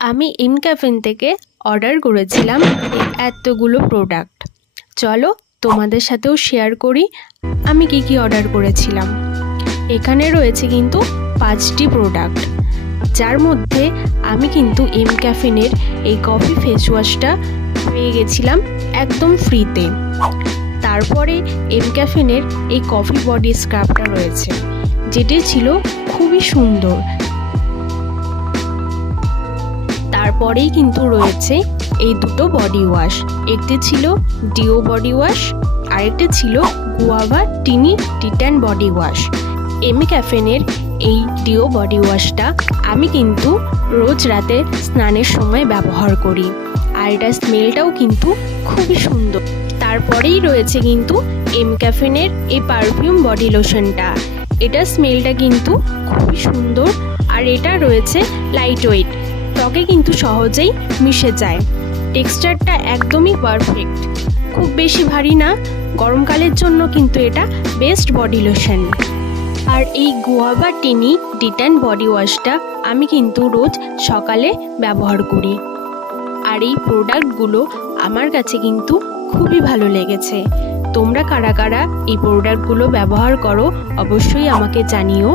আমি এমক্যাফিন থেকে অর্ডার করেছিলাম এতগুলো প্রোডাক্ট। চলো তোমাদের সাথেও শেয়ার করি আমি কি অর্ডার করেছিলাম। এখানে রয়েছে কিন্তু 5টি প্রোডাক্ট, যার মধ্যে আমি কিন্তু এমক্যাফিনের এই কফি ফেস ওয়াশটা পেয়ে গেছিলাম একদম ফ্রিতে। তারপরে এমক্যাফিনের এই কফি বডি স্ক্রাবটা রয়েছে, যেটি ছিল খুবই সুন্দর। তারপরেই কিন্তু রয়েছে এই দুটো বডি ওয়াশ, একটি ছিল ডিও বডি ওয়াশ আর একটি ছিল গুয়াভা টিনি টিট্যান বডি ওয়াশ। এমক্যাফিনের এই ডিও বডি ওয়াশটা আমি কিন্তু রোজ রাতে স্নানের সময় ব্যবহার করি, আর এটার স্মেলটাও কিন্তু খুবই সুন্দর। তারপরেই রয়েছে কিন্তু এমক্যাফিনের এই পারফিউম বডি লোশনটা, এটার স্মেলটা কিন্তু খুবই সুন্দর, আর এটা রয়েছে লাইট ওয়েট, ত্বকে কিন্তু সহজেই মিশে যায়। টেক্সচারটা একদমই পারফেক্ট, খুব বেশি ভারী না। গরমকালের জন্য কিন্তু এটা বেস্ট বডি লোশন। আর এই গুয়াভা টিনি টিট্যান বডি ওয়াশটা আমি কিন্তু রোজ সকালে ব্যবহার করি, আর এই প্রোডাক্টগুলো আমার কাছে কিন্তু খুবই ভালো লেগেছে। তোমরা কারা কারা এই প্রোডাক্টগুলো ব্যবহার করো অবশ্যই আমাকে জানিও।